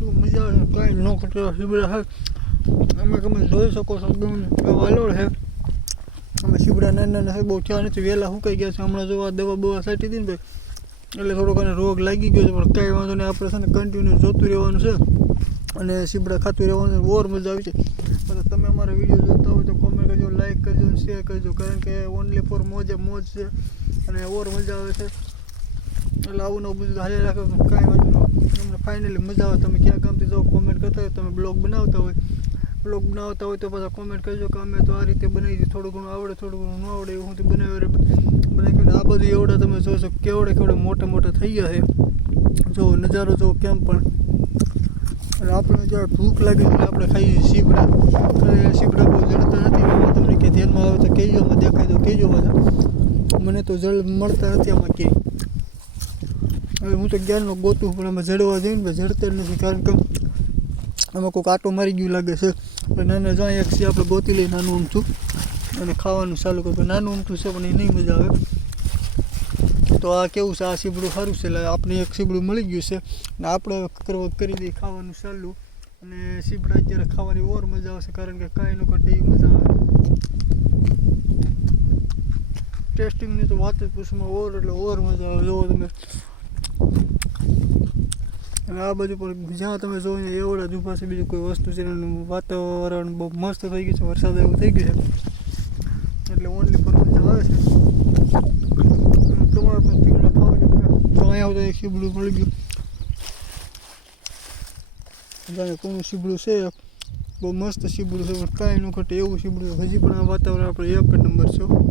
શું મજા આવે કાંઈ ન ઘટે સીબડા છે તમે જોઈ શકો છો વાલોળ છે અમે સીબડા નાના છે બહુ થયા નથી વહેલા સુકાઈ ગયા છે હમણાં જો આ દવા બવા છાંટી હતી ને ભાઈ એટલે થોડોક આને રોગ લાગી ગયો છે પણ કાંઈ વાંધો નહીં આપણે છે ને કન્ટિન્યુ જોતું રહેવાનું છે અને સીબડા ખાતું રહેવાનું છે ઓર મજા આવી છે તો તમે અમારા વિડીયો જોતા હોય તો કોમેન્ટ કરજો લાઈક કરજો અને શેર કરજો કારણ કે ઓનલી ફોર મોજ છે અને ઓર મજા આવે છે એટલે આવું નવું બધું હાલે રાખો કાંઈ વાંધો નહીં તમને ફાઇનલી મજા આવે તમે ક્યાં કામથી જાઓ કોમેન્ટ કરતા હોય તમે બ્લોગ બનાવતા હોય તો પાછા કોમેન્ટ કરજો કે અમે તો આ રીતે બનાવી દીધી થોડું ઘણું આવડે થોડું ઘણું ન આવડે એવું હું બનાવી આ બધું એવડા તમે જોશો કેવડે મોટા થઈ ગયા છે જો નજારો જો કેમ પણ અને આપણે જ્યારે ભૂખ લાગે એટલે આપણે ખાઈએ સીબડા સીબડા બહુ જળતા નથી એમાં તમને કે ધ્યાનમાં આવે તો કહેજો અમે દેખાય તો કહેજો પાછા મને તો જળ મળતા નથી આમાં ક્યાંય હવે હું તો જ્ઞાનનો ગોતું પણ આમાં જડવા જઈને જડતા જ નથી કારણ કે આમાં કોઈક આટો મારી ગયું લાગે છે નાના જ્યાં એક છે આપણે ગોતી લઈ નાનું ઊમથું અને ખાવાનું ચાલુ કર્યું નાનું ઊમથું છે પણ એ નહીં મજા આવે તો આ કેવું છે આ સીબડું સારું છે એટલે આપણે એક સીબડું મળી ગયું છે અને આપણે કરી દઈએ ખાવાનું ચાલુ અને સીબડા અત્યારે ખાવાની ઓર મજા આવશે કારણ કે કાંઈ ન ઘટે એવી મજા આવે ટેસ્ટિંગની તો વાત જ પૂછમાં ઓર એટલે ઓર મજા આવે જોવો તમે અને આ બાજુ પર જ્યાં તમે જોવો ને એવડા જ ઊભા છે બીજું કોઈ વસ્તુ છે એનું વાતાવરણ બહુ મસ્ત થઈ ગયું છે વરસાદ એવું થઈ ગયું છે એટલે ઓનલી પર મજા આવે છે તમારે પણ સીબડા ખાવા તો અહીંયા તો એક સીબડું મળી ગયું જાણે કોનું સીબડું છે બહુ મસ્ત સીબડું છે પણ કાંઈ ન ઘટે એવું સીબડું હજી પણ આ વાતાવરણ આપણે એક જ નંબર છે